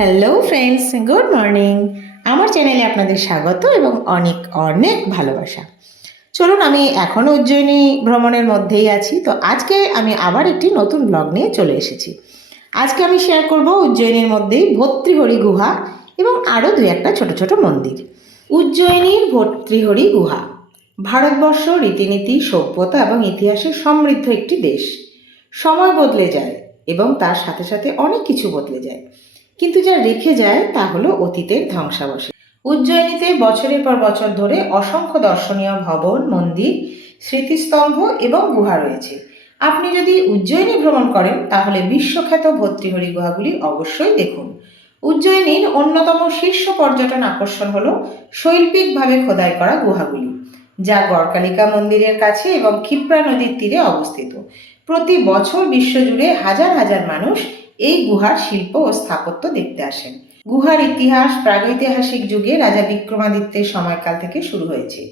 Hello friends good morning আমার চ্যানেলে আপনাদের স্বাগত এবং অনেক অনেক ভালোবাসা। চলুন, আমি এখনও উজ্জয়িনী ভ্রমণের মধ্যেই আছি। তো আজকে আমি আবার একটি নতুন ব্লগ নিয়ে চলে এসেছি। আজকে আমি শেয়ার করব উজ্জয়িনীর মধ্যেই ভর্তৃহরি গুহা এবং আরও দু একটা ছোট ছোট মন্দির। উজ্জয়িনীর ভর্তৃহরি গুহা। ভারতবর্ষ রীতিনীতি, সভ্যতা এবং ইতিহাসে সমৃদ্ধ একটি দেশ। সময় বদলে যায় এবং তার সাথে সাথে অনেক কিছু বদলে যায়। কিন্তু যা রেখে যায় তা হলো অতীতের ধ্বংসাবশেষ। উজ্জয়িনীতে বছরের পর বছর ধরে অসংখ্য দর্শনীয় ভবন, মন্দির, স্মৃতিস্তম্ভ এবং গুহা রয়েছে। আপনি যদি উজ্জয়িনী ভ্রমণ করেন, তাহলে বিশ্বখ্যাত ভর্তৃহরি গুহাগুলি অবশ্যই দেখুন। উজ্জয়িনীর অন্যতম শীর্ষ পর্যটন আকর্ষণ হল শৈল্পিকভাবে খোদাই করা গুহাগুলি, যা গড়কালিকা মন্দিরের কাছে এবং ক্ষিপ্রা নদীর তীরে অবস্থিত। প্রতি বছর বিশ্বজুড়ে হাজার হাজার মানুষ এই গুহার শিল্প ও স্থাপত্য দেখতে আসেন। গুহার ইতিহাস প্রাগৈতিহাসিক যুগে রাজা বিক্রমাদিত্যের সময়কাল থেকে শুরু হয়েছে।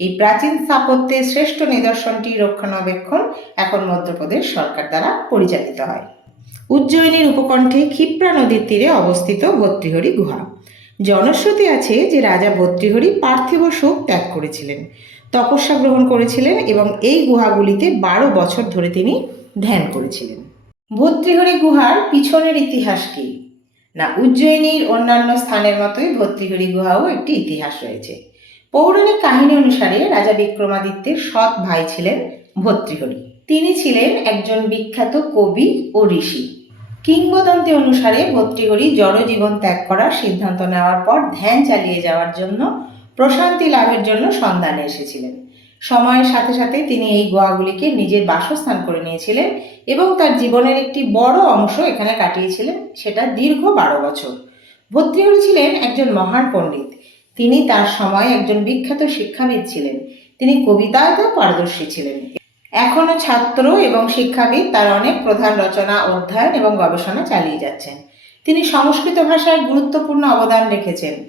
এই প্রাচীন স্থাপত্যের শ্রেষ্ঠ নিদর্শনটি রক্ষণাবেক্ষণ এখন মধ্যপ্রদেশ সরকার দ্বারা পরিচালিত হয়। উজ্জয়িনীর উপকণ্ঠে ক্ষিপ্রা নদীর তীরে অবস্থিত ভর্তৃহরি গুহা। জনশ্রুতি আছে যে রাজা ভর্তৃহরি পার্থিব সুখ ত্যাগ করেছিলেন, তপস্যা গ্রহণ করেছিলেন এবং এই গুহাগুলিতে বারো বছর ধরে তিনি ধ্যান করেছিলেন। ভর্তৃহরি গুহার পিছনের ইতিহাস কি? না, উজ্জয়িনীর অন্যান্য স্থানের মতোই ভর্তৃহরি গুহাও একটি ইতিহাস রয়েছে। পৌরাণিক কাহিনী অনুসারে রাজা বিক্রমাদিত্যের সৎ ভাই ছিলেন ভর্তৃহরি তিনি ছিলেন একজন বিখ্যাত কবি ও ঋষি। কিংবদন্তি অনুসারে ভর্তৃহরি জড়জীবন ত্যাগ করার সিদ্ধান্ত নেওয়ার পর ধ্যান চালিয়ে যাওয়ার জন্য প্রশান্তি লাভের জন্য সন্ধানে এসেছিলেন। সময়ের সাথে সাথে তিনি এই গোয়াগুলিকে নিজের বাসস্থান করে নিয়েছিলেন এবং তার জীবনের একটি বড় অংশ এখানে কাটিয়েছিলেন, সেটা দীর্ঘ বারো বছর। ভর্তৃহরি ছিলেন একজন মহান পণ্ডিত। তিনি তার সময় একজন বিখ্যাত শিক্ষাবিদ ছিলেন। তিনি কবিতায়তেও পারদর্শী ছিলেন। এখনও ছাত্র এবং শিক্ষাবিদ, তার অনেক প্রধান রচনা, অধ্যয়ন এবং গবেষণা চালিয়ে যাচ্ছেন। তিনি সংস্কৃত ভাষায় গুরুত্বপূর্ণ অবদান রেখেছেন।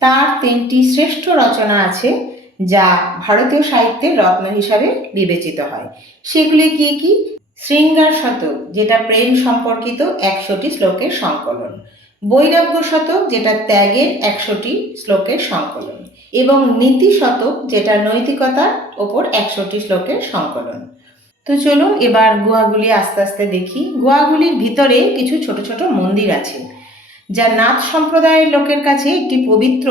তার তিনটি শ্রেষ্ঠ রচনা আছে যা ভারতীয় সাহিত্যের রত্ন হিসাবে বিবেচিত হয়। সেগুলি কি কি? শৃঙ্গার শতক, যেটা প্রেম সম্পর্কিত একশোটি শ্লোকের সংকলন। বৈরাগ্য শতক, যেটা ত্যাগের একশোটি শ্লোকের সংকলন। এবং নীতি শতক, যেটা নৈতিকতার ওপর একশোটি শ্লোকের সংকলন। তো চলুন এবার গুহাগুলি আস্তে আস্তে দেখি। গুহাগুলির ভিতরে কিছু ছোট ছোট মন্দির আছে, যা নাথ সম্প্রদায়ের লোকের কাছে একটি পবিত্র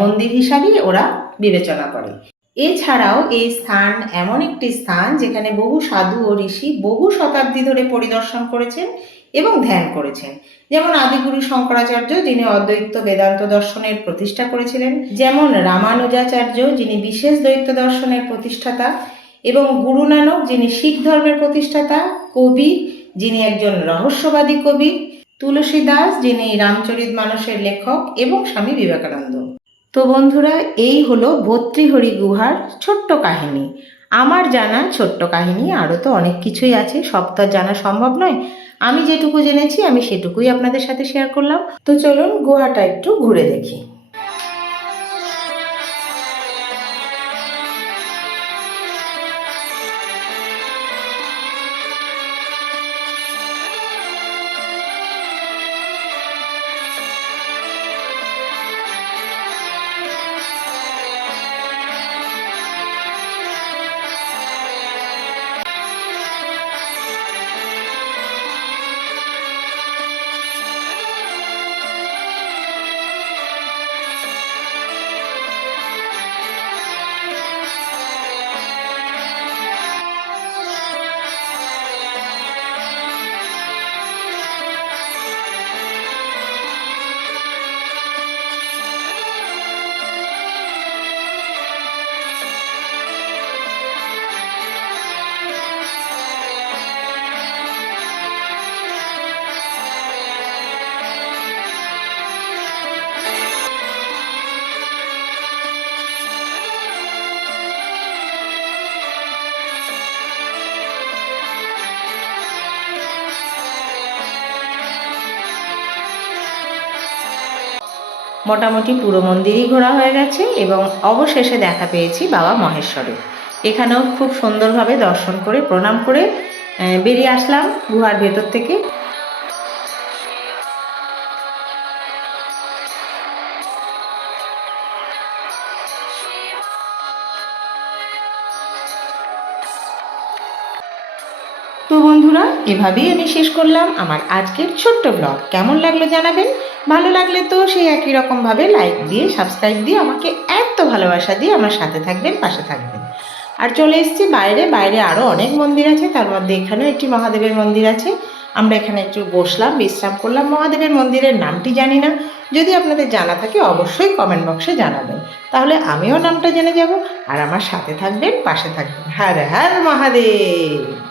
মন্দির হিসাবেই ওরা বিবেচনা করে। এছাড়াও এই স্থান এমন একটি স্থান যেখানে বহু সাধু ও ঋষি বহু শতাব্দী ধরে পরিদর্শন করেছেন এবং ধ্যান করেছেন। যেমন আদিগুরু শঙ্করাচার্য যিনি অদ্বৈত বেদান্ত দর্শনের প্রতিষ্ঠা করেছিলেন, যেমন রামানুজাচার্য যিনি বিশেষ দ্বৈত দর্শনের প্রতিষ্ঠাতা, এবং গুরু নানক যিনি শিখ ধর্মের প্রতিষ্ঠাতা, কবি যিনি একজন রহস্যবাদী কবি তুলসী দাস যিনি রামচরিত মানসের লেখক, এবং স্বামী বিবেকানন্দ। তো বন্ধুরা, এই হলো ভর্তৃহরি গুহার ছোট্ট কাহিনী। আমার জানা ছোট্ট কাহিনী, আরও তো অনেক কিছুই আছে, সব তো জানা সম্ভব নয়। আমি যেটুকু জেনেছি, আমি সেটুকুই আপনাদের সাথে শেয়ার করলাম। তো চলুন গুহাটা একটু ঘুরে দেখি। মোটামুটি পুরো মন্দিরই ঘোরা হয়ে গেছে এবং অবশেষে দেখা পেয়েছি বাবা মহেশ্বরে এখানেও খুব সুন্দরভাবে দর্শন করে, প্রণাম করে বেরিয়ে আসলাম গুহার ভেতর থেকে। তো বন্ধুরা, এভাবেই আমি শেষ করলাম আমার আজকের ছোট্ট ব্লগ। কেমন লাগল জানাবেন? ভালো লাগলে তো সেই একই রকমভাবে লাইক দিয়ে সাবস্ক্রাইব দিয়ে আমাকে এত ভালোবাসা দিয়ে আমার সাথে থাকবেন, পাশে থাকবেন। আর চলে এসেছি বাইরে বাইরে আরও অনেক মন্দির আছে, তার মধ্যে এখানেও একটি মহাদেবের মন্দির আছে। আমরা এখানে একটু বসলাম, বিশ্রাম করলাম। মহাদেবের মন্দিরের নামটি জানি না। যদি আপনাদের জানা থাকে অবশ্যই কমেন্ট বক্সে জানাবেন। তাহলে আমিও নামটা জেনে যাব, আর আমার সাথে থাকবেন, পাশে থাকবেন। হর হর মহাদেব!